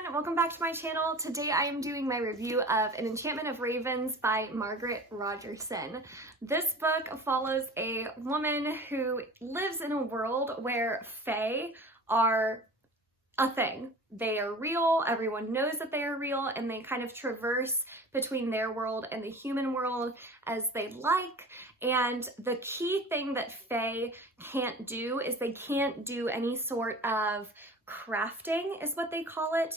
everyone, welcome back to my channel. Today I am doing my review of An Enchantment of Ravens by Margaret Rogerson. This book follows a woman who lives in a world where fae are a thing. They are real, everyone knows that they are real, and they kind of traverse between their world and the human world as they like. And the key thing that fae can't do is they can't do any sort of crafting, is what they call it.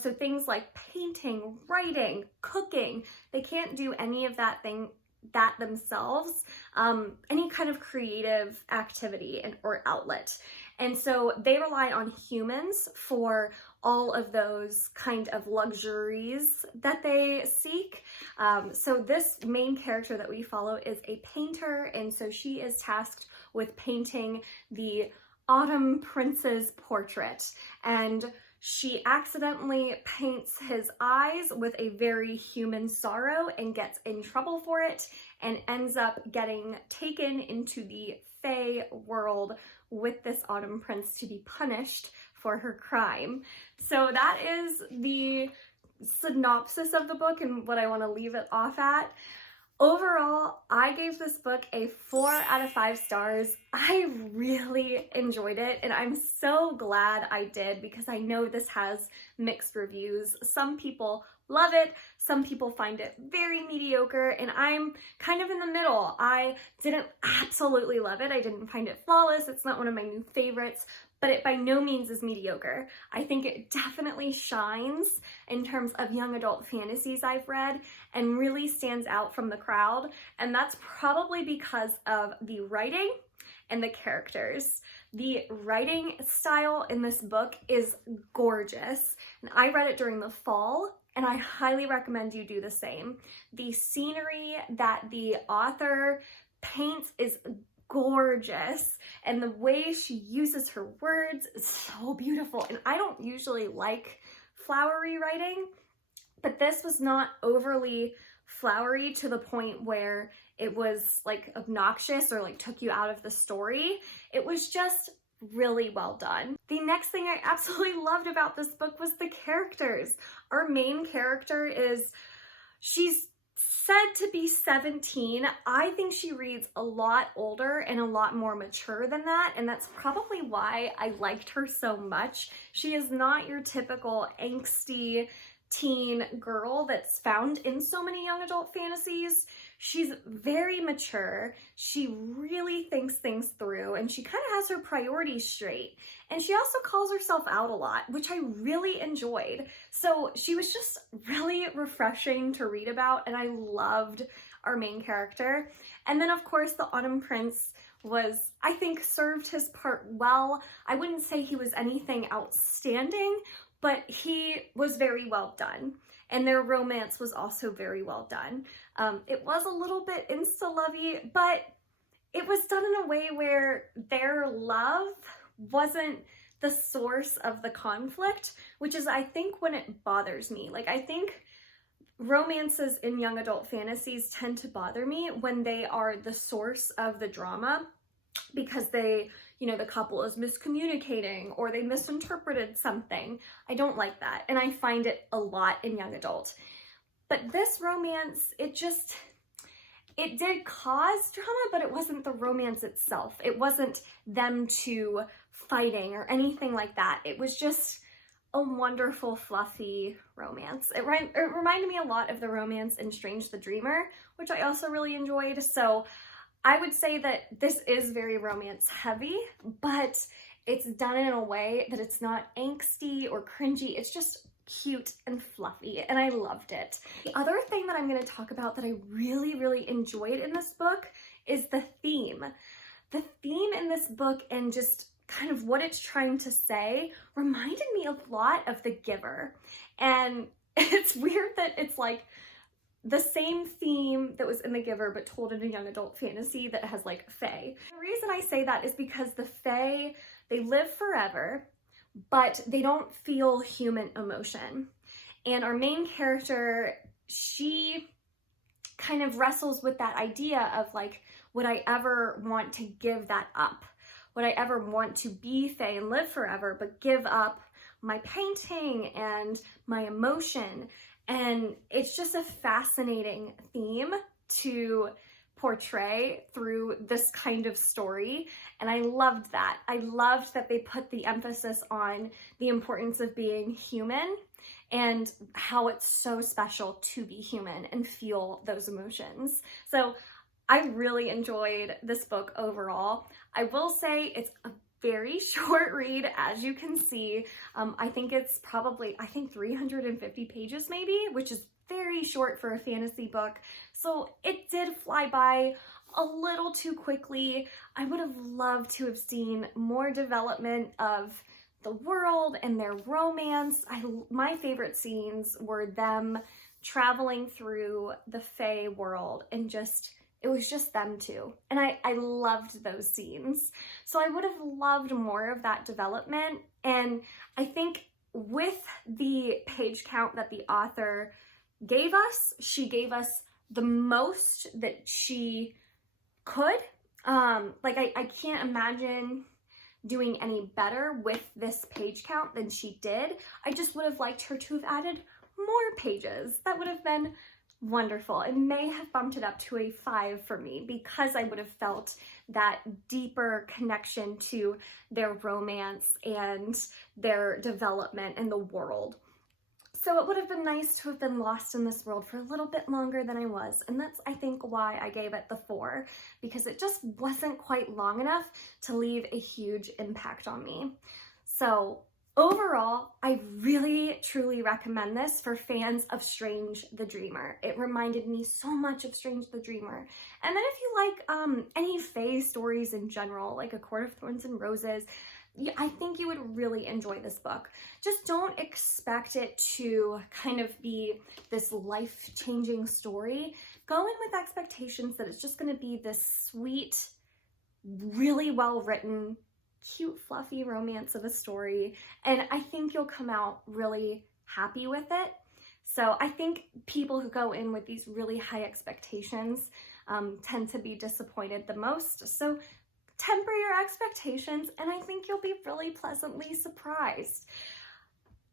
So things like painting, writing, cooking, they can't do any of that themselves, any kind of creative activity or outlet. And so they rely on humans for all of those kind of luxuries that they seek. So this main character that we follow is a painter, and so she is tasked with painting the Autumn Prince's portrait, and she accidentally paints his eyes with a very human sorrow and gets in trouble for it and ends up getting taken into the fae world with this Autumn Prince to be punished for her crime. So that is the synopsis of the book and what I want to leave it off at. Overall, I gave this book a 4 out of 5 stars. I really enjoyed it, and I'm so glad I did because I know this has mixed reviews. Some people love it, some people find it very mediocre, and I'm kind of in the middle. I didn't absolutely love it. I didn't find it flawless. It's not one of my new favorites, but it by no means is mediocre. I think it definitely shines in terms of young adult fantasies I've read and really stands out from the crowd. And that's probably because of the writing and the characters. The writing style in this book is gorgeous. And I read it during the fall, and I highly recommend you do the same. The scenery that the author paints is gorgeous, and the way she uses her words is so beautiful. And I don't usually like flowery writing, but this was not overly flowery to the point where it was like obnoxious or like took you out of the story. It was just really well done. The next thing I absolutely loved about this book was the characters. Our main character she's said to be 17. I think she reads a lot older and a lot more mature than that, and that's probably why I liked her so much. She is not your typical angsty teen girl that's found in so many young adult fantasies. She's very mature. She really thinks things through, and she kind of has her priorities straight. And she also calls herself out a lot, which I really enjoyed. So she was just really refreshing to read about, and I loved our main character. And then of course the Autumn Prince I think, served his part well. I wouldn't say he was anything outstanding, but he was very well done. And their romance was also very well done. It was a little bit insta-lovey, but it was done in a way where their love wasn't the source of the conflict, which is, I think, when it bothers me. Like, I think romances in young adult fantasies tend to bother me when they are the source of the drama, because the couple is miscommunicating or they misinterpreted something. I don't like that, and I find it a lot in young adult. But this romance, it did cause drama, but it wasn't the romance itself. It wasn't them two fighting or anything like that. It was just a wonderful, fluffy romance. It reminded me a lot of the romance in Strange the Dreamer, which I also really enjoyed. So I would say that this is very romance heavy, but it's done in a way that it's not angsty or cringy. It's just cute and fluffy, and I loved it. The other thing that I'm going to talk about that I really, really enjoyed in this book is the theme. The theme in this book and just kind of what it's trying to say reminded me a lot of The Giver. And it's weird that it's like the same theme that was in The Giver, but told in a young adult fantasy that has like fae. The reason I say that is because the fae, they live forever, but they don't feel human emotion. And our main character, she kind of wrestles with that idea of like, would I ever want to give that up? Would I ever want to be fae and live forever, but give up my painting and my emotion. And it's just a fascinating theme to portray through this kind of story. And I loved that. I loved that they put the emphasis on the importance of being human and how it's so special to be human and feel those emotions. So I really enjoyed this book overall. I will say it's a very short read, as you can see. I think it's probably, 350 pages maybe, which is very short for a fantasy book. So it did fly by a little too quickly. I would have loved to have seen more development of the world and their romance. My favorite scenes were them traveling through the Fae world and it was just them two. And I loved those scenes. So I would have loved more of that development. And I think with the page count that the author gave us, she gave us the most that she could. I can't imagine doing any better with this page count than she did. I just would have liked her to have added more pages. That would have been wonderful. It may have bumped it up to a 5 for me because I would have felt that deeper connection to their romance and their development in the world. So it would have been nice to have been lost in this world for a little bit longer than I was. And that's, I think, why I gave it the 4, because it just wasn't quite long enough to leave a huge impact on me. So overall, I really, truly recommend this for fans of Strange the Dreamer. It reminded me so much of Strange the Dreamer. And then if you like any Fae stories in general, like A Court of Thorns and Roses, I think you would really enjoy this book. Just don't expect it to kind of be this life-changing story. Go in with expectations that it's just going to be this sweet, really well-written, cute, fluffy romance of a story. And I think you'll come out really happy with it. So I think people who go in with these really high expectations tend to be disappointed the most. So temper your expectations, and I think you'll be really pleasantly surprised.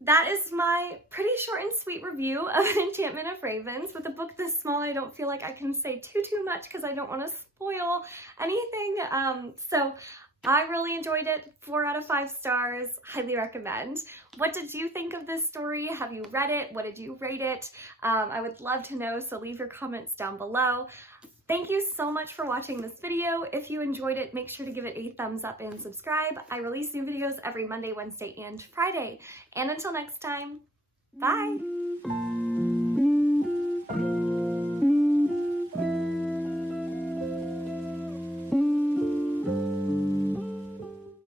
That is my pretty short and sweet review of An Enchantment of Ravens. With a book this small, I don't feel like I can say too much because I don't want to spoil anything. So I really enjoyed it. 4 out of 5 stars. Highly recommend. What did you think of this story? Have you read it? What did you rate it? I would love to know, so leave your comments down below. Thank you so much for watching this video. If you enjoyed it, make sure to give it a thumbs up and subscribe. I release new videos every Monday, Wednesday, and Friday. And until next time, bye!